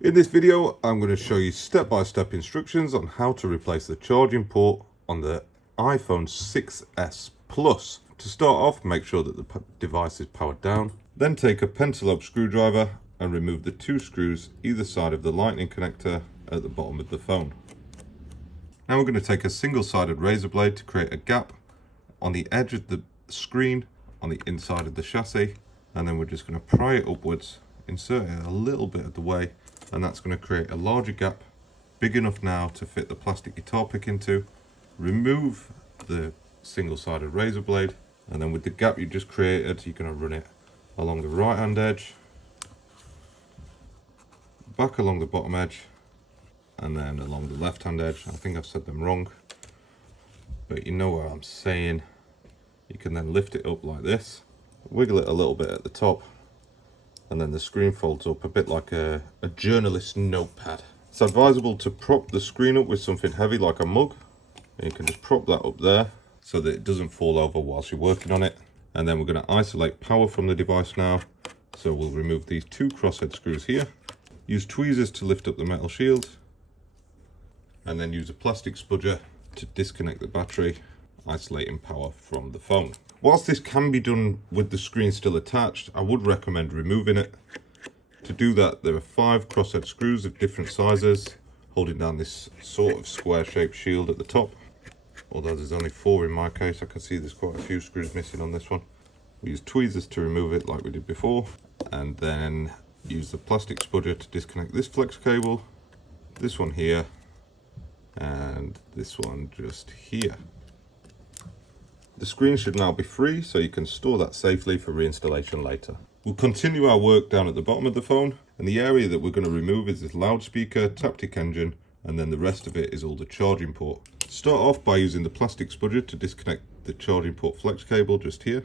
In this video, I'm going to show you step-by-step instructions on how to replace the charging port on the iPhone 6s Plus. To start off, make sure that the device is powered down. Then take a pentalobe screwdriver and remove the two screws either side of the lightning connector at the bottom of the phone. Now we're going to take a single-sided razor blade to create a gap on the edge of the screen on the inside of the chassis, and then we're just going to pry it upwards, insert it a little bit of the way, and that's going to create a larger gap big enough now to fit the plastic guitar pick into. Remove the single-sided razor blade, and then with the gap you just created, you're going to run it along the right hand edge, back along the bottom edge, and then along the left hand edge. I think I've said them wrong, but you know what I'm saying. You can then lift it up like this, wiggle it a little bit at the top, and then the screen folds up a bit like a journalist's notepad. It's advisable to prop the screen up with something heavy like a mug, and you can just prop that up there so that it doesn't fall over whilst you're working on it. And then we're going to isolate power from the device now, so we'll remove these two crosshead screws here, use tweezers to lift up the metal shield, and then use a plastic spudger to disconnect the battery, isolating power from the phone. Whilst this can be done with the screen still attached, I would recommend removing it. To do that, there are 5 crosshead screws of different sizes holding down this sort of square shaped shield at the top. Although there's only 4 in my case, I can see there's quite a few screws missing on this one. We use tweezers to remove it like we did before, and then use the plastic spudger to disconnect this flex cable, this one here, and this one just here. The screen should now be free, so you can store that safely for reinstallation later. We'll continue our work down at the bottom of the phone, and the area that we're going to remove is this loudspeaker, taptic engine, and then the rest of it is all the charging port. Start off by using the plastic spudger to disconnect the charging port flex cable just here.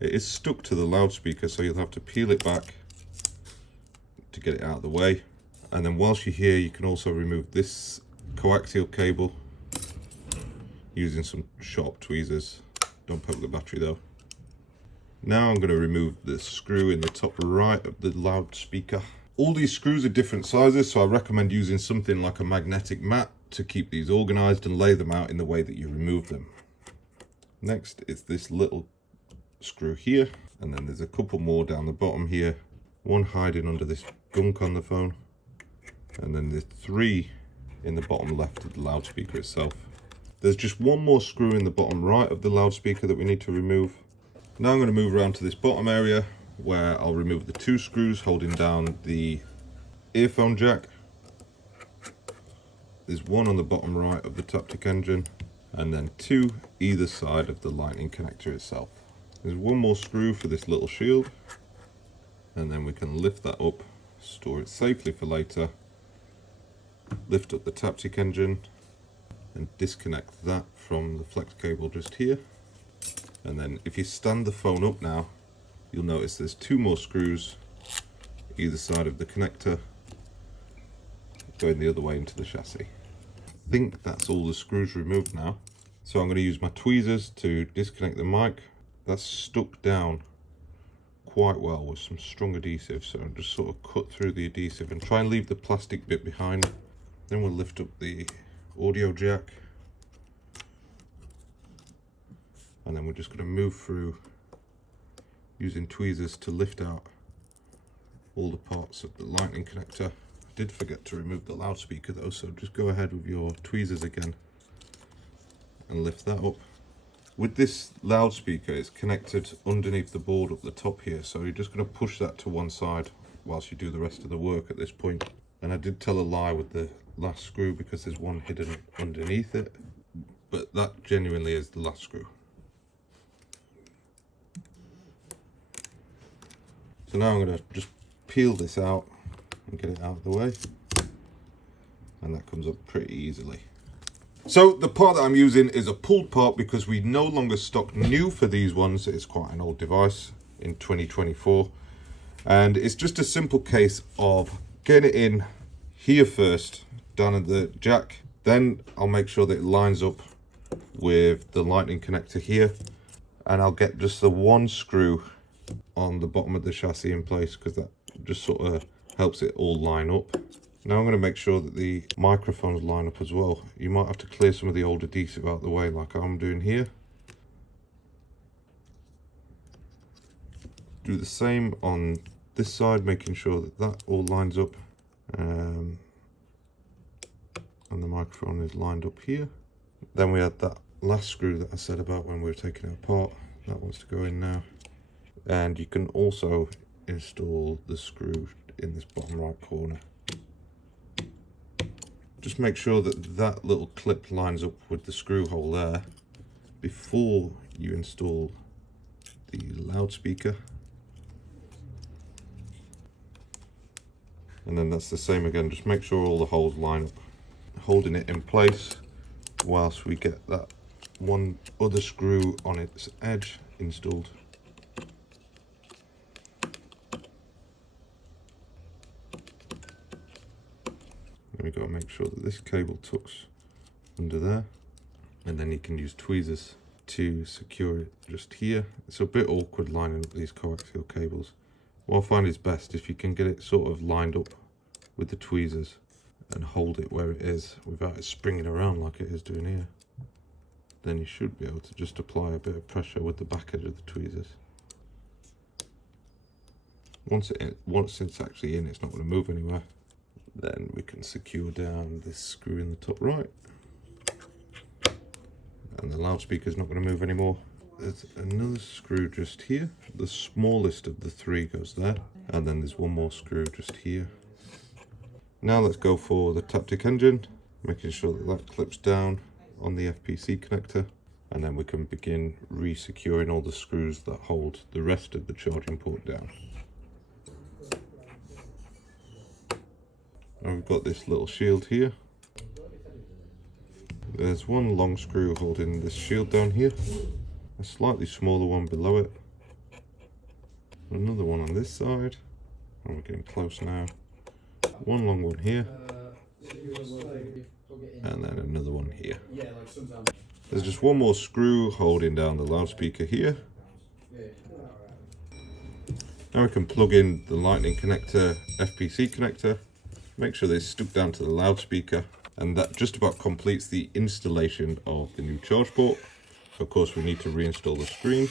It is stuck to the loudspeaker, so you'll have to peel it back to get it out of the way. And then whilst you're here, you can also remove this coaxial cable using some sharp tweezers. Don't poke the battery though. Now I'm going to remove the screw in the top right of the loudspeaker. All these screws are different sizes, so I recommend using something like a magnetic mat to keep these organized and lay them out in the way that you remove them. Next is this little screw here, and then there's a couple more down the bottom here, one hiding under this gunk on the phone, and then there's 3 in the bottom left of the loudspeaker itself. There's just one more screw in the bottom right of the loudspeaker that we need to remove. Now I'm going to move around to this bottom area where I'll remove the 2 screws holding down the earphone jack. There's one on the bottom right of the taptic engine, and then 2 either side of the lightning connector itself. There's one more screw for this little shield, and then we can lift that up, store it safely for later, lift up the taptic engine, and disconnect that from the flex cable just here. And then if you stand the phone up now, you'll notice there's 2 more screws either side of the connector going the other way into the chassis. I think that's all the screws removed now. So I'm going to use my tweezers to disconnect the mic. That's stuck down quite well with some strong adhesive, so I'm just sort of cut through the adhesive and try and leave the plastic bit behind. Then we'll lift up the audio jack, and then we're just going to move through using tweezers to lift out all the parts of the lightning connector. I did forget to remove the loudspeaker though, so just go ahead with your tweezers again and lift that up. With this loudspeaker, it's connected underneath the board up the top here, so you're just going to push that to one side whilst you do the rest of the work at this point. And I did tell a lie with the last screw because there's one hidden underneath it, but that genuinely is the last screw. So now I'm going to just peel this out and get it out of the way, and that comes up pretty easily. So the part that I'm using is a pulled part because we no longer stock new for these ones. It's quite an old device in 2024, and it's just a simple case of getting it in here first, down at the jack. Then I'll make sure that it lines up with the lightning connector here, and I'll get just the one screw on the bottom of the chassis in place, because that just sort of helps it all line up. Now I'm going to make sure that the microphones line up as well. You might have to clear some of the old adhesive out of the way like I'm doing here. Do the same on this side, making sure that that all lines up. And the microphone is lined up here. Then we had that last screw that I said about when we were taking it apart. That wants to go in now. And you can also install the screw in this bottom right corner. Just make sure that that little clip lines up with the screw hole there before you install the loudspeaker. And then that's the same again, just make sure all the holes line up, holding it in place whilst we get that one other screw on its edge installed. We've got to make sure that this cable tucks under there, and then you can use tweezers to secure it just here. It's a bit awkward lining up these coaxial cables. What I find is best if you can get it sort of lined up with the tweezers and hold it where it is without it springing around like it is doing here. Then you should be able to just apply a bit of pressure with the back edge of the tweezers. Once it's actually in, it's not going to move anywhere. Then we can secure down this screw in the top right, and the loudspeaker is not going to move anymore. There's another screw just here. The smallest of the three goes there, and then there's one more screw just here. Now let's go for the Taptic engine, making sure that that clips down on the FPC connector, and then we can begin re-securing all the screws that hold the rest of the charging port down. And we've got this little shield here. There's one long screw holding this shield down here, a slightly smaller one below it, another one on this side, and we're getting close now. One long one here, and then another one here. There's just one more screw holding down the loudspeaker here. Now we can plug in the lightning connector, FPC connector, make sure they're stuck down to the loudspeaker, and that just about completes the installation of the new charge port. Of course, we need to reinstall the screen,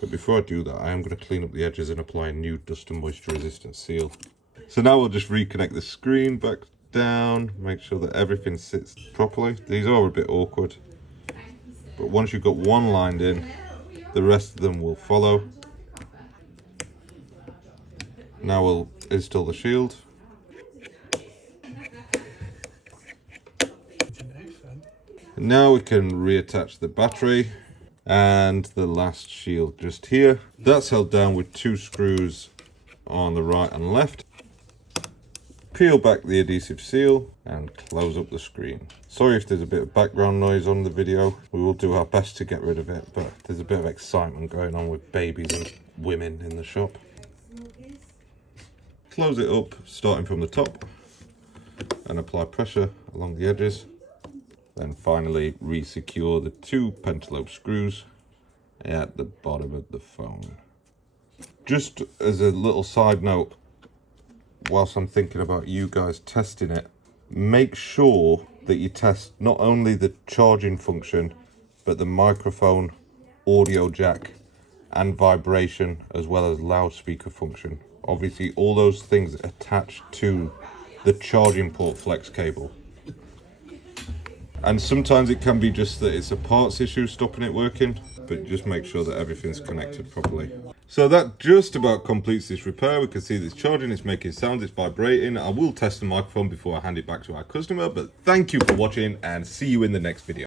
but before I do that, I am going to clean up the edges and apply a new dust and moisture resistant seal. So now we'll just reconnect the screen back down, make sure that everything sits properly. These are a bit awkward, but once you've got one lined in, the rest of them will follow. Now we'll install the shield. Now we can reattach the battery and the last shield just here. That's held down with two screws on the right and left. Peel back the adhesive seal and close up the screen. Sorry if there's a bit of background noise on the video. We will do our best to get rid of it, but there's a bit of excitement going on with babies and women in the shop. Close it up, starting from the top, and apply pressure along the edges. Then finally re-secure the two pentalobe screws at the bottom of the phone. Just as a little side note, whilst I'm thinking about you guys testing it, make sure that you test not only the charging function, but the microphone, audio jack, and vibration, as well as loudspeaker function. Obviously, all those things attached to the charging port flex cable. And sometimes it can be just that it's a parts issue stopping it working, but just make sure that everything's connected properly. So that just about completes this repair. We can see that it's charging, it's making sounds, it's vibrating. I will test the microphone before I hand it back to our customer, but thank you for watching and see you in the next video.